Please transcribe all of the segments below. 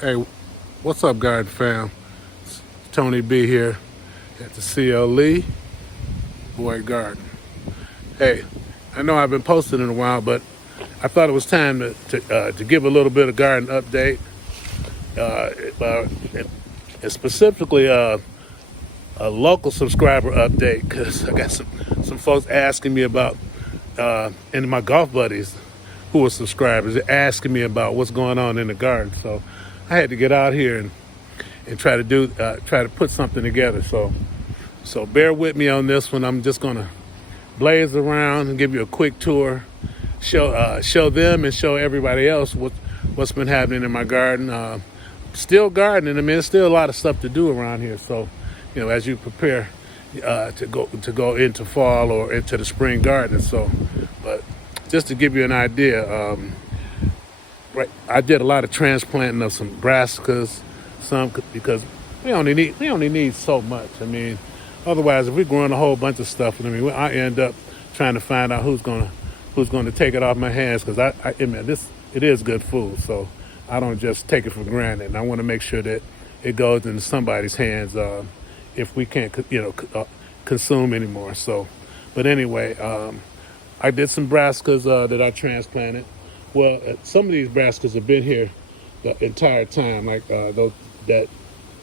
Hey, what's up, Garden fam? It's Tony B here at the CL Lee Boyd Garden. Hey, I know I've been posting in a while, but I thought it was time to give a little bit of garden update, and specifically a local subscriber update, because I got some folks asking me about, and my golf buddies who are subscribers, asking me about what's going on in the garden. So I had to get out here and try to put something together. So bear with me on this one. I'm just gonna blaze around and give you a quick tour, show them and show everybody else what's been happening in my garden. Still gardening. I mean, there's still a lot of stuff to do around here. So, as you prepare to go into fall or into the spring garden. So, but just to give you an idea, right, I did a lot of transplanting of some brassicas, because we only need so much. I mean, otherwise, if we're growing a whole bunch of stuff, I end up trying to find out who's gonna take it off my hands, because it is good food. So I don't just take it for granted. And I want to make sure that it goes into somebody's hands if we can't consume anymore. So, but anyway, I did some brassicas that I transplanted. Well, some of these brassicas have been here the entire time, like those that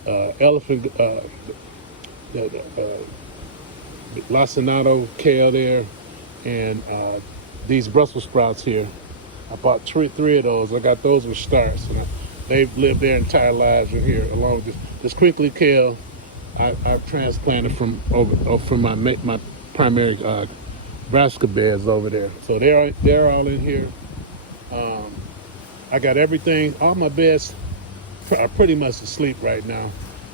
elephant, the lacinato kale there, and these Brussels sprouts here. I bought three of those. I got those with starts, and they've lived their entire lives in here, along with this crinkly kale. I've transplanted from my primary brassica beds over there. So they're all in here. I got everything. All my beds are pretty much asleep right now.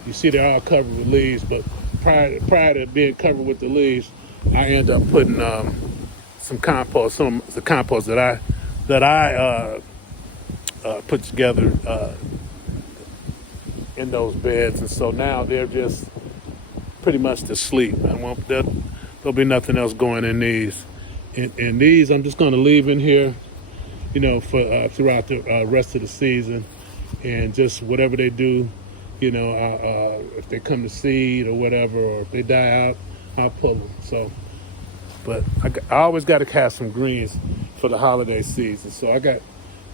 You see, they're all covered with leaves. But prior to being covered with the leaves, I end up putting some compost, some of the compost that I put together in those beds, and so now they're just pretty much asleep. There'll be nothing else going in these. And these I'm just going to leave in here, for throughout the rest of the season, and just whatever they do, if they come to seed or whatever, or if they die out, I'll pull them. So, but I always got to have some greens for the holiday season. So I got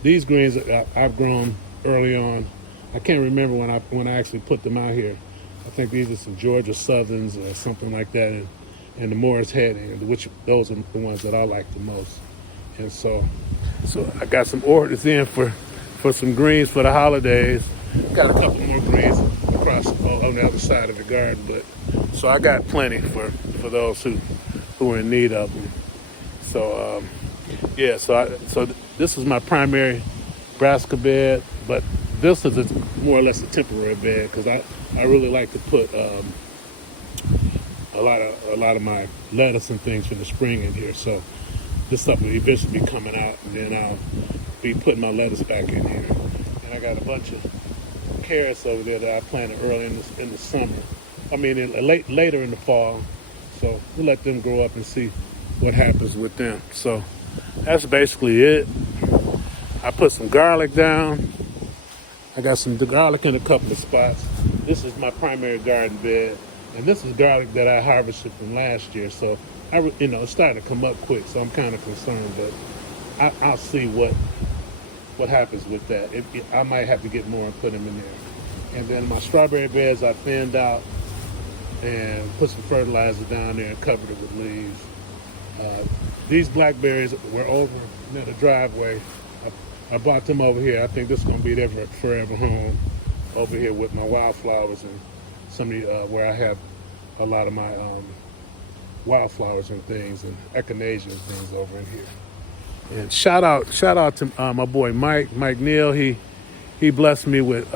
these greens that I've grown early on. I can't remember when I actually put them out here. I think these are some Georgia Southerns or something like that, and the Morris Head, which those are the ones that I like the most. And so I got some orders in for some greens for the holidays. Got a couple more greens across on the other side of the garden, but so I got plenty for those who are in need of them. So so this is my primary brassica bed, but this is more or less a temporary bed, because I really like to put a lot of my lettuce and things for the spring in here. So this stuff will eventually be coming out, and then I'll be putting my lettuce back in here. And I got a bunch of carrots over there that I planted early in the summer. Later in the fall. So we'll let them grow up and see what happens with them. So that's basically it. I put some garlic down. I got some garlic in a couple of spots. This is my primary garden bed, and this is garlic that I harvested from last year. So it's starting to come up quick, so I'm kind of concerned, but I'll see what happens with that. I might have to get more and put them in there. And then my strawberry beds I thinned out and put some fertilizer down there and covered it with leaves. These blackberries were over near the driveway. I bought them over here. I think this is going to be their forever home over here with my wildflowers and some of where I have a lot of my wildflowers and things, and echinacea and things over in here. And shout out to my boy Mike Neal. He blessed me with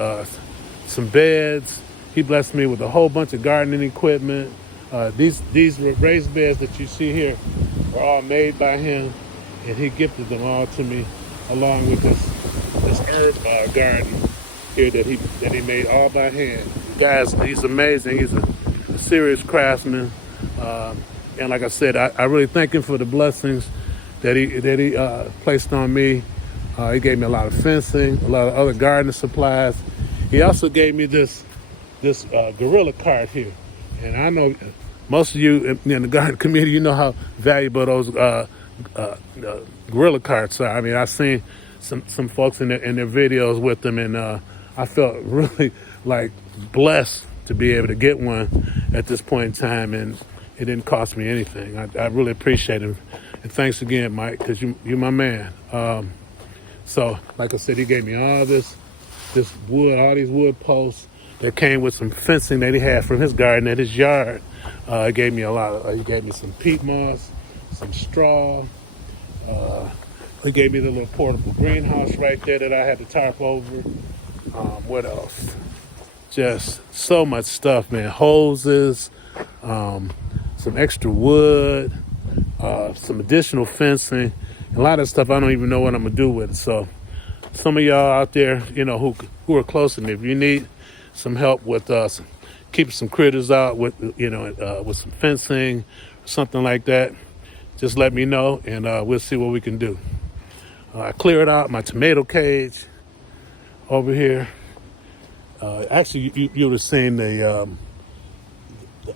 some beds. He blessed me with a whole bunch of gardening equipment. These raised beds that you see here are all made by him, and he gifted them all to me, along with this herb garden here that he made all by hand. Guys, he's amazing. He's a serious craftsman, and like I said, I really thank him for the blessings that he placed on me. He gave me a lot of fencing, a lot of other gardening supplies. He also gave me this Gorilla cart here, and I know most of you in the garden community, you know how valuable those Gorilla carts are. I mean, I've seen some folks in their videos with them, and I felt really like blessed to be able to get one at this point in time, and it didn't cost me anything. I really appreciate it, and thanks again, Mike, because you're my man. So, like I said, he gave me all this wood, all these wood posts that came with some fencing that he had from his garden at his yard. He gave me he gave me some peat moss, some straw. He gave me the little portable greenhouse right there that I had to tarp over. What else? Just so much stuff, man. Hoses, some extra wood, some additional fencing. A lot of stuff I don't even know what I'm gonna do with it. So some of y'all out there, you know, who are close to me, if you need some help with keeping some critters out with, with some fencing or something like that, just let me know, and we'll see what we can do. I cleared out my tomato cage over here. Actually, you would have seen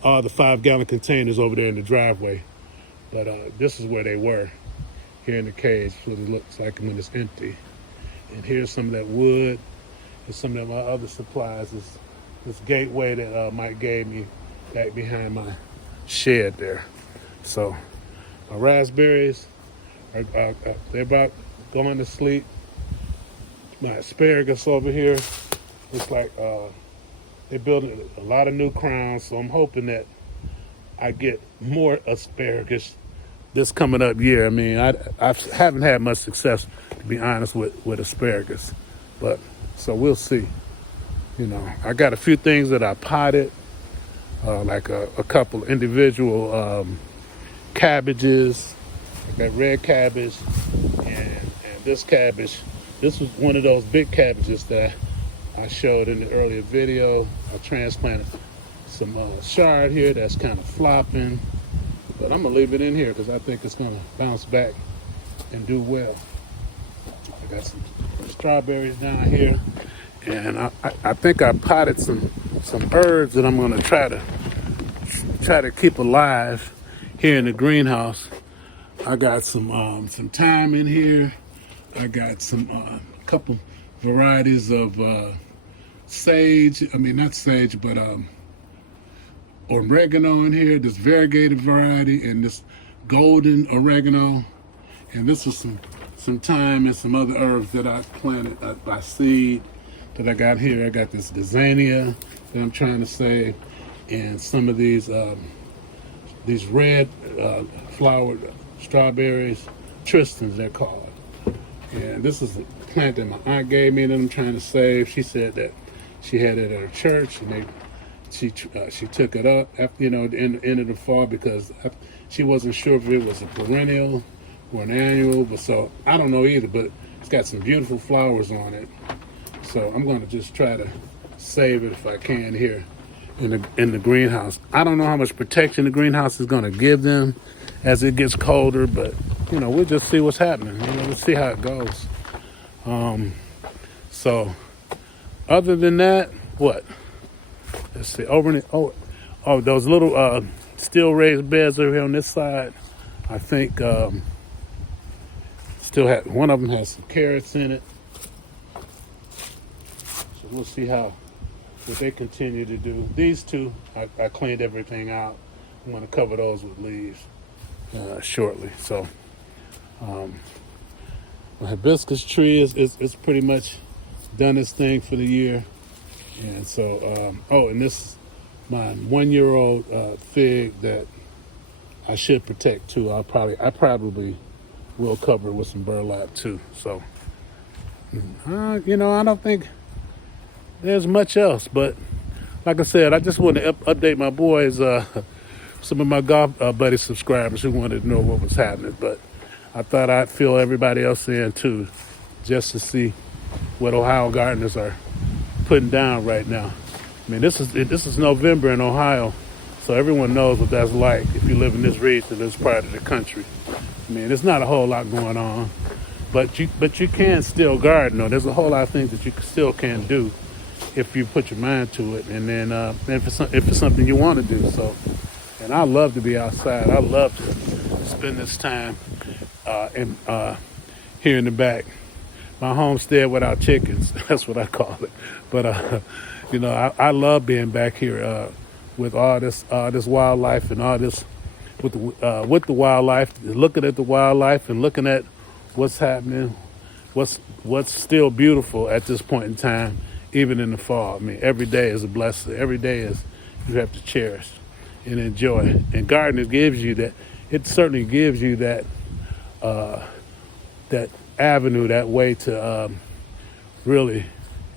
all the 5-gallon containers over there in the driveway, but this is where they were, here in the cage. What it looks like when it's empty. And here's some of that wood and some of my other supplies. This gateway that Mike gave me back behind my shed there. So my raspberries they're about going to sleep. My asparagus over here, it's like they're building a lot of new crowns, so I'm hoping that I get more asparagus this coming up year. I mean, I haven't had much success, to be honest, with asparagus, but so we'll see. You know, I got a few things that I potted, like a couple individual cabbages. I got red cabbage and this cabbage. This was one of those big cabbages that I showed in the earlier video. I transplanted some chard here that's kind of flopping, but I'm gonna leave it in here because I think it's gonna bounce back and do well. I got some strawberries down here, and I think I potted some herbs that I'm gonna try to keep alive here in the greenhouse. I got some thyme in here. I got some couple varieties of sage. I mean, not sage, but oregano in here. This variegated variety and this golden oregano. And this is some thyme and some other herbs that I planted by seed that I got here. I got this gazania that I'm trying to save, and some of these red flowered strawberries, Tristans they're called. And this is a plant that my aunt gave me that I'm trying to save. She said that she had it at her church, and she took it up after, at the end of the fall, because she wasn't sure if it was a perennial or an annual. But so I don't know either. But it's got some beautiful flowers on it. So I'm going to just try to save it if I can here in the greenhouse. I don't know how much protection the greenhouse is going to give them as it gets colder, but we'll just see what's happening. We'll see how it goes. So other than that, what? Let's see. Those little steel raised beds over here on this side. I think still have one of them has some carrots in it. So we'll see what they continue to do. These two, I cleaned everything out. I'm going to cover those with leaves shortly. So my hibiscus tree is pretty much done its thing for the year. And so, and this is my 1-year-old fig that I should protect too. I probably will cover it with some burlap too. So, I don't think there's much else. But like I said, I just want to update my boys, some of my golf buddy subscribers who wanted to know what was happening. But I thought I'd fill everybody else in too, just to see what Ohio gardeners are putting down right now. I mean, this is November in Ohio, so everyone knows what that's like if you live in this region, this part of the country. I mean, there's not a whole lot going on, but you can still garden. Though. There's a whole lot of things that you still can do if you put your mind to it, and then if it's something you want to do. So, and I love to be outside. I love to spend this time here in the back. My homestead without chickens. That's what I call it. But I love being back here with all this wildlife and all this with the wildlife, looking at the wildlife and looking at what's happening, what's still beautiful at this point in time, even in the fall. I mean, every day is a blessing. Every day is you have to cherish and enjoy. And gardening gives you that. It certainly gives you that that avenue, that way to really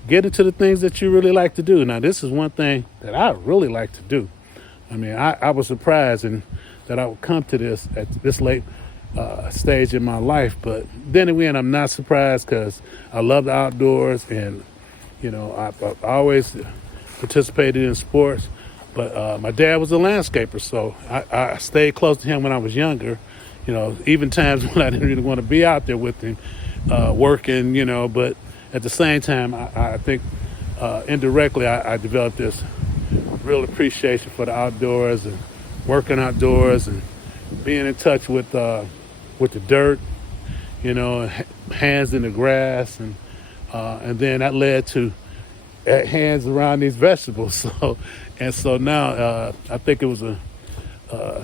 get into the things that you really like to do. Now, this is one thing that I really like to do. I mean, I was surprised that I would come to this at this late stage in my life. But then again, I'm not surprised because I love the outdoors, and I always participated in sports. But my dad was a landscaper, so I stayed close to him when I was younger. Even times when I didn't really want to be out there with him working. But at the same time, I think indirectly I developed this real appreciation for the outdoors and working outdoors and being in touch with the dirt, hands in the grass, and then that led to hands around these vegetables. So now I think it was a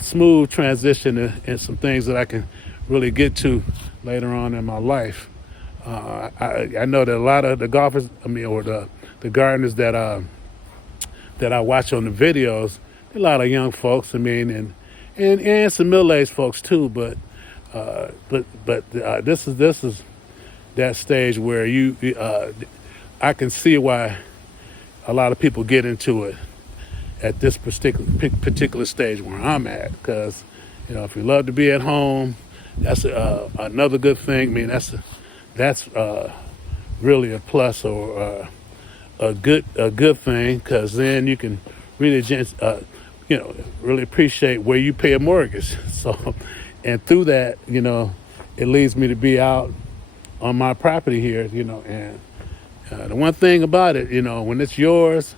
smooth transition and some things that I can really get to later on in my life. I know that a lot of the golfers, or the gardeners that I watch on the videos, a lot of young folks, and some middle-aged folks too. But this is that stage where I can see why a lot of people get into it at this particular stage where I'm at, because if you love to be at home, that's another good thing. I mean, that's really a plus, or a good thing, because then you can really really appreciate where you pay a mortgage. So, and through that, it leads me to be out on my property here, and the one thing about it, when it's yours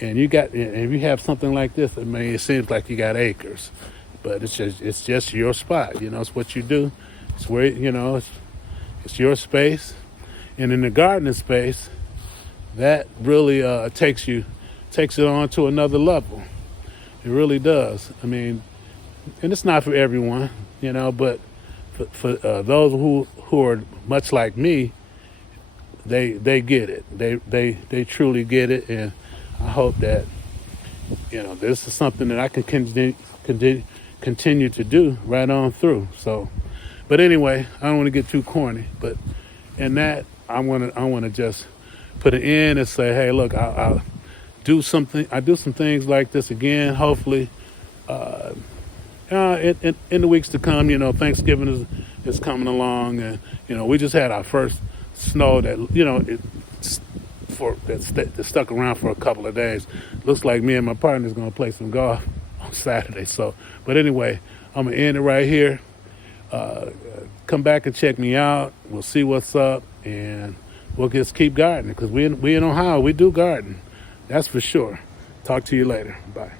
and you have something like this, it seems like you got acres, but it's just your spot. It's what you do. It's where, it's your space. And in the gardening space, that really takes it on to another level. It really does. I mean, and it's not for everyone, but for those who are much like me, they get it. They truly get it, and I hope that this is something that I can continue to do right on through. So, but anyway, I don't want to get too corny, but in that I want to just put an end and say, hey, look, I'll do something. I do some things like this again. Hopefully, in the weeks to come. Thanksgiving is coming along, and we just had our first snow that that stuck around for a couple of days. Looks like me and my partner's gonna play some golf on Saturday. So, but anyway, I'm gonna end it right here. Come back and check me out. We'll see what's up, and we'll just keep gardening, because we in Ohio, we do garden. That's for sure. Talk to you later. Bye.